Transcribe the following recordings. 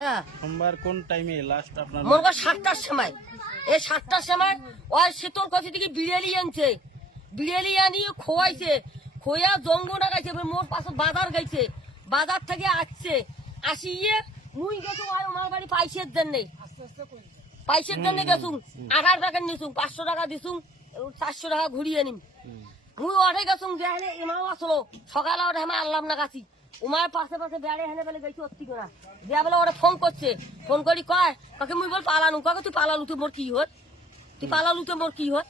হ্যাঁ। সোমবার কোন টাইমে লাস্ট আপনার মনে সাতটার সময়। এই সাতটার সময় ওই শীতল কাছে থেকে বিড়ালি আনছে। বিড়ালি আনিয়ে খোয়াইছে। খোয়া জঙ্গনা গাইছে মোর পাশে বাজার গাইছে বাজার থেকে আসছে। আসিয়ে মুই গেছো আর আমার বাড়ি পাইসের দেন নেই পাইসের দেন গেছুম। আঠার টাকা নিছুম পাঁচশো টাকা দিছুম চারশো টাকা ঘুরিয়ে নিম। মুই ওঠে গেছুম যে ইমাও আসলো। সকালে ওঠে আমি আনলাম না গাছি উমার পাশে পাশে বেড়ে হেনে বেলে গেছি অতি দিয়া বলে ওরা ফোন করছে। ফোন করি কয় কাকে মুই বল পালানু? কাকে তুই পালালু? তুই মোর কি হত তুই পালালু তো মোর কি হত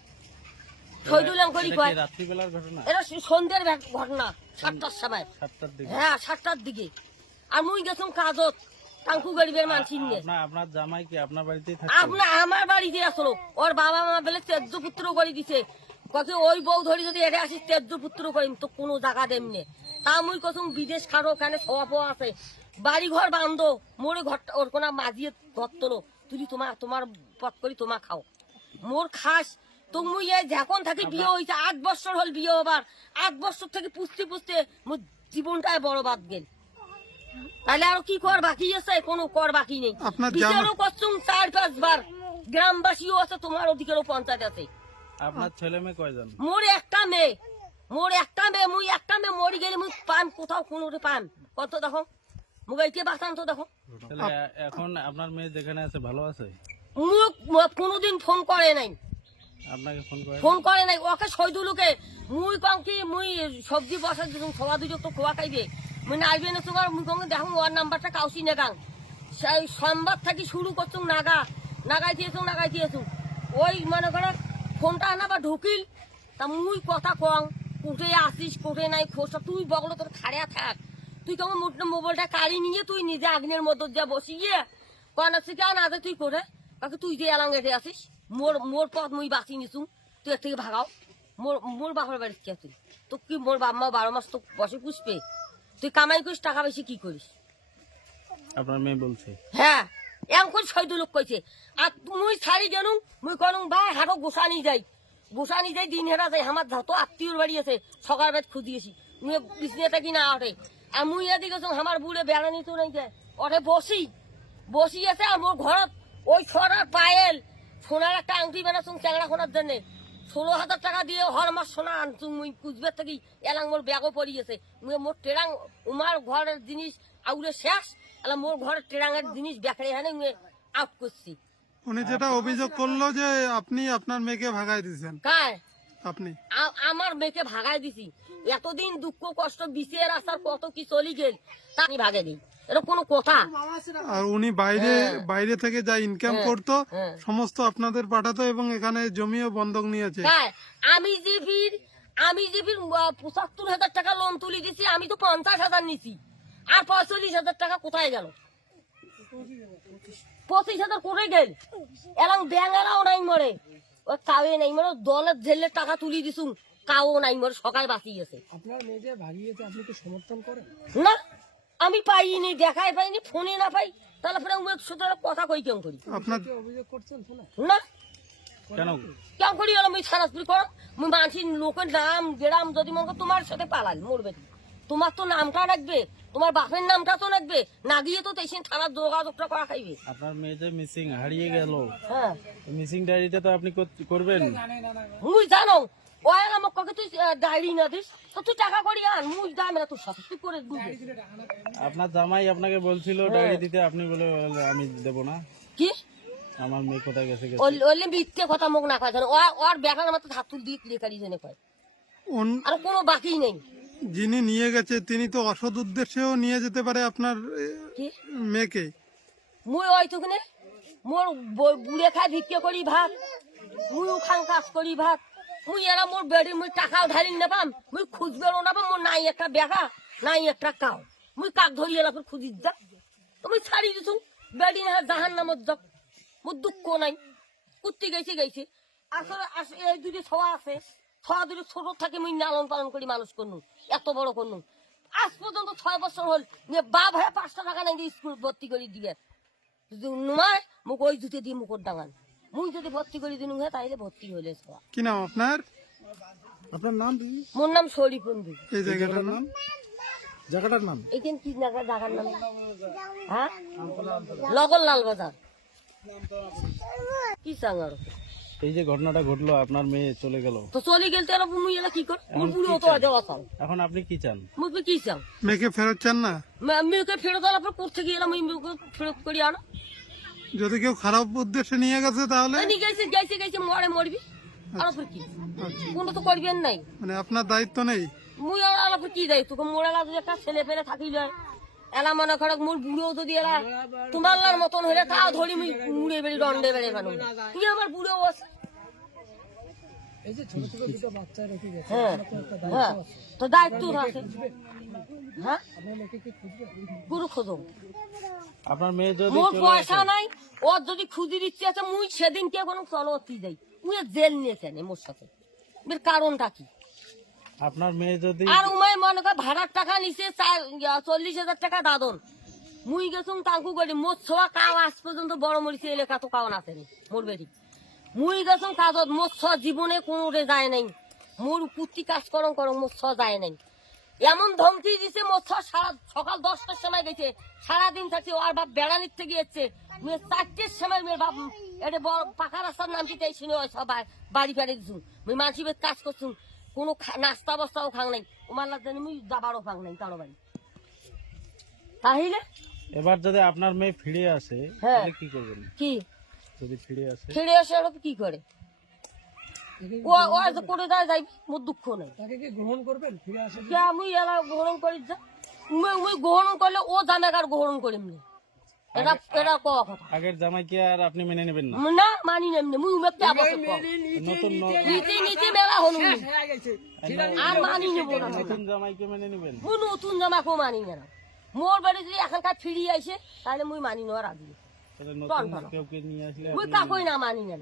শহীদুল্লাম করি কয় এটা সন্ধ্যের ঘটনা সাতটার সময়। হ্যাঁ সাতটার দিকে। আর মুই গেছুম কাজত টাঙ্কু গরিবের মানসি নিয়ে। আপনার জামাই কি আপনার বাড়িতেই থাকে আপনার আমার বাড়িতে আসলো। ওর বাবা মা বলে তেজ্য পুত্র করে দিছে। কাকে ওই বউ ধরি যদি এটা আসিস তেজ্য পুত্র করিম। তো কোনো জায়গা দেমনে তা মুই কসম বিদেশ খাড়ো ওখানে সব আছে। বাড়ি ঘর বান্ধো মোরে ঘর ওর কোনা মাজিয়ে ধরতলো তুই তোমার তোমার পথ করি তোমার খাও। মোর খাস তো মুই এই যখন থাকি বিয়ে হয়েছে আট বছর হল বিয়ে হবার। আট বছর থেকে পুষতে পুষতে মোর জীবনটাই বড় বাদ গেল। তাহলে আর কি কর বাকি আছে? কোনো কর বাকি নেই। বিচারও করছুম চার পাঁচ বার। গ্রামবাসীও আছে তোমার ওদিকেরও পঞ্চায়েত আছে। আপনার ছেলে মেয়ে কয়জন? মোর একটা মেয়ে। মোর একটা মেয়ে মুই একটা মেয়ে মরি গেলে মুই পাম কোথাও কোনো পাম। কত দেখো? মুগাইকে বাঁচান তো দেখো। এখন আপনার মেয়ে যেখানে আছে ভালো আছে? মুখ কোনোদিন ফোন করে নাই। আপনাকে ফোন করে? ফোন করে নাই। ওকে সৈদুলুকে মুই কম কি মুই সবজি বসার দিলাম সবা দুজন তো খোয়া খাইবে। মুই নাইবে না তোমার মুই কম দেখুন ওর নাম্বারটা কাউসি নেগাং সেই সোমবার থাকি শুরু করছুম নাগা। নাগাই দিয়েছুম নাগাই দিয়েছুম ওই মনে করে ফোনটা না বা ঢুকিল তা মুই কথা কং কোটে আসিস কোটে নাই খোসা তুই বগলো তোর খাড়িয়া থাক। তুই কেমন মোবাইলটা কাড়ি নিয়ে তুই নিজে আগ্নের মধ্যে যা বসিয়ে কন আছে কেন আদে তুই করে কাকে তুই যে এলাম এটে আসিস মোর মোর পথ মুই বাঁচি নিছুম তুই এর থেকে ভাগাও। মোর মোর বাপের বাড়ি কে তুই? তো কি মোর বাপ মা বারো মাস তো বসে পুষবে? তুই কামাই করিস টাকা বেশি কি করিস? আপনার মেয়ে বলছে। হ্যাঁ এমন ছয়দু লোক কইছে। আর মুই ছাড়ি গেলুম মুই কলুম ভাই হাটো গোসানি যাই। গোসানি যাই দিন হেরা যাই আমার যত আত্মীয়র বাড়ি আছে সকাল বেদ খুঁজিয়েছি মুই বিছনেটা কি না ওঠে আর মুই এদিকে আমার বুড়ে বেড়ানি তো নাই ওঠে বসি বসি আছে আর মোর ঘরত ওই ছড়ার পায়েল। সোনার একটা আংটি বানাচ্ছুম চ্যাংড়া খোনার জন্যে ষোলো হাজার টাকা দিয়ে হর মাস সোনা আনছুম মুই কুচবের থেকে এলাং মোর ব্যাগও পড়িয়েছে মুই মোর টেরাং উমার ঘরের জিনিস আউলে শেষ। এলা মোর ঘরের টেরাঙের জিনিস ব্যাকড়ে হানে মুই আউট করছি উনি যেটা অভিযোগ করল যে আপনি আপনার মেয়েকে ভাগাই দিয়েছেন। কায় আপনি। আমার মেয়েকে ভাগাই দিছি। এতদিন দুঃখ কষ্ট বিশের আসার কত কি চলি গেল তা আমি ভাগে দিই। এটা কোনো কথা? আর উনি বাইরে বাইরে থেকে যা ইনকাম করতো হ্যাঁ। সমস্ত আপনাদের পাঠাতো এবং এখানে জমিও বন্ধক নিয়েছে। আমি যে বীর আমি যে বীর পঁচাত্তর হাজার টাকা লোন তুলি দিছি আমি তো পঞ্চাশ হাজার নিছি। আর পঁয়তাল্লিশ হাজার টাকা কোথায় গেল? পঁচিশ হাজার করে গেল এলাম ব্যাঙেরাও নাই মরে। ওই কাউয়ে নাই মরে দলের জেলের টাকা তুলি দিছুম কাউ নাই মরে সকাল বাঁচি গেছে। আপনার মেয়ে যে ভাগিয়েছে আপনি কি সমর্থন করেন? না আমি পাইনি দেখাই পাইনি ফোনে না পাই তাহলে পরে শুধু একটা কথা কই কেমন করি? আপনার অভিযোগ করছেন ফোনে? না। কেন? কেমন করি আমি সারাসপুরি করো মুই মানছি লোকের নাম গ্রাম যদি মনে তোমার সাথে পালাল মরবে। তুমি। তোমার তো নামটা রাখবে? তোমার বাপের নামটা তো রাখবে? না গিয়ে তো তেসিন থানার যোগাযোগটা করা খাইবে। আপনার মেয়ে যে মিসিং হারিয়ে গেল। হ্যাঁ। মিসিং ডায়েরিটা তো আপনি করবেন? মুই জানো ওই আমার কাকে তুই ডায়েরি না দিস? তো তুই টাকা করি আন মুই দাম না তোর সাথে তুই করে দিবি। আপনার জামাই আপনাকে বলছিল ডায়েরি দিতে আপনি বলে আমি দেব না। কি? আমার মেয়ে কোথায় গেছে গেছে? ওল- মিথ্যে কথা মুখ না কয় জানো? ও- ওর বেকার মাত্র হাতুল দিয়ে ক্লিয়ে কালি জেনে কয়। উন- আর কোনো বাকি নেই। যিনি নিয়ে গেছে তিনি তো অসৎ উদ্দেশ্যেও নিয়ে যেতে পারে আপনার মেয়েকে। মুই ওই তুকনে মোর বুড়ে খাই ভিক্ষে করি ভাত মুই খান কাজ করি ভাত মুই এরা মোর বেড়ি মুই টাকাও ঢালি না পাম মুই খুঁজবেও না পাম মোর নাই একটা বেকা নাই একটা কাও। মুই কাক ধরি এলা ফের খুঁজি যা। তুমি ছাড়ি দিছু বেড়ি না জাহান নামত যাক মোর দুঃখ নাই কুত্তি গেছি গেছি আসলে আস- এই দুটি ছোয়া আছে। ছোয়া দুটি ছোট থাকে মুই লালন পালন করি মানুষ করনু এত বড় করনু। আজ পর্যন্ত ছয় বছর হল নিয়ে বাপ হয়ে পাঁচশো টাকা নাই স্কুল ভর্তি করে দিবে। যদি নয় মোক ওই দুটো দিয়ে মুখর ডাঙান। মুই যদি ভর্তি করে দিনু হ্যাঁ তাইলে ভর্তি হইলে সবা। কি নাম আপনার? আপনার নাম দিদি মোর নাম শরীফুন্দি এই জায়গাটার নাম? জায়গাটার নাম? এখানে কি জায়গা জায়গার নাম? হ্যাঁ? লগন লাল বাজার। কি সাঙ্গার এই যে ঘটনাটা ঘটলো আপনার মেয়ে চলে গেল। তো চলে গেল তো এরা মুই এলা কি কর? মুই বুড়ো তো দেওয়া চাল। এখন আপনি কি চান? মুই কি চান মেয়েকে ফেরত চান না? মেয়েকে ফেরত আনার পর করতে গিয়ে এলাম? ওই মেয়েকে ফেরত করি আনো। যদি কেউ খারাপ উদ্দেশ্যে নিয়ে গেছে তাহলে? নিয়ে গেছে গেছে গেছে মরে মরবি। আর ওপর কি? কোনো তো করবেন নাই। মানে আপনার দায়িত্ব নেই? মুই আর আলাপ কি দেয় তোকে মোড়ে লাগছে একটা ছেলে পেলে থাকি যায়। এলা মনে করে মোর বুড়ো যদি এলা তোমার মতন হলে তাও ধরি মুই মুড়ে বেড়ি দণ্ডে বেড়ে বানো তুই আমার বুড়ো গেছে হ্যাঁ তো হ্যাঁ তো দায়িত্ব হ্যাঁ? আপনার মেয়ে যদি মোর পয়সা নাই ওর যদি আছে মুই সেদিনকে কোনো চলো যাই। মুই জেল মোর সাথে। কারণটা কি? আপনার মেয়ে যদি আর উমায় মনে কর ভাড়ার টাকা নিছে চল্লিশ হাজার টাকা দাদন। মুই গেছুম কাকু করি মোর ছোয়া কাও আজ পর্যন্ত বড় মরিছে এলাকা তো কাও আসেনি মোর বেরি মুই গেছুম কাজত, মোর ছ জীবনে কোনো রে যায় নাই। মোর পুত্তি কাজ করং করং মোর ছ যায় নাই। এমন ধমকি দিছে, মোর ছ সারা সকাল দশটার সময় গেছে, সারাদিন থাকছে আর বাপ বেড়ানির থেকে এসছে। মেয়ে চারটের সময় মেয়ের বাপ এটা বড় পাকা রাস্তার নাম কি তাই শুনে সবাই বাড়ি ফেলে দিছুন মুই বেশ কাজ করছুন কোনো খা- নাস্তা বস্তাও খাং নাই। ওমার লাগতে মুই দাবারও খাং নাই কারও বাড়ি। তাহলে? এবার যদি আপনার মেয়ে ফিরে আসে হ্যাঁ। তাহলে কি করবেন? কি? যদি ফিরে আসে? ছেড়ে এসে ওরা কি করে? ও ও আজ করে দেয় যাই মোর দুঃখ নেই। তাকে কি গ্রহণ করবেন? ফিরে আসে কে আমি এলা গ্রহণ করি যা। উই উই গ্রহণ করলে ও জামেকার গ্রহণ করিম নি। এটা এটা কওয়া কথা? আগের জামাইকে আর আপনি মেনে নেবেন না। না মানি নেমনি মুই উমে কে নতুন নীতি নীতি মেলা হল। আর মানি নেব না। নতুন জামাইকে মেনে নেবেন। মুই নতুন জামা কেউ মানি না মোর বাড়ি যদি এখানকার ফিরি আইছে তাহলে মুই মানি নেওয়ার আগে মুই কাকই না মানি না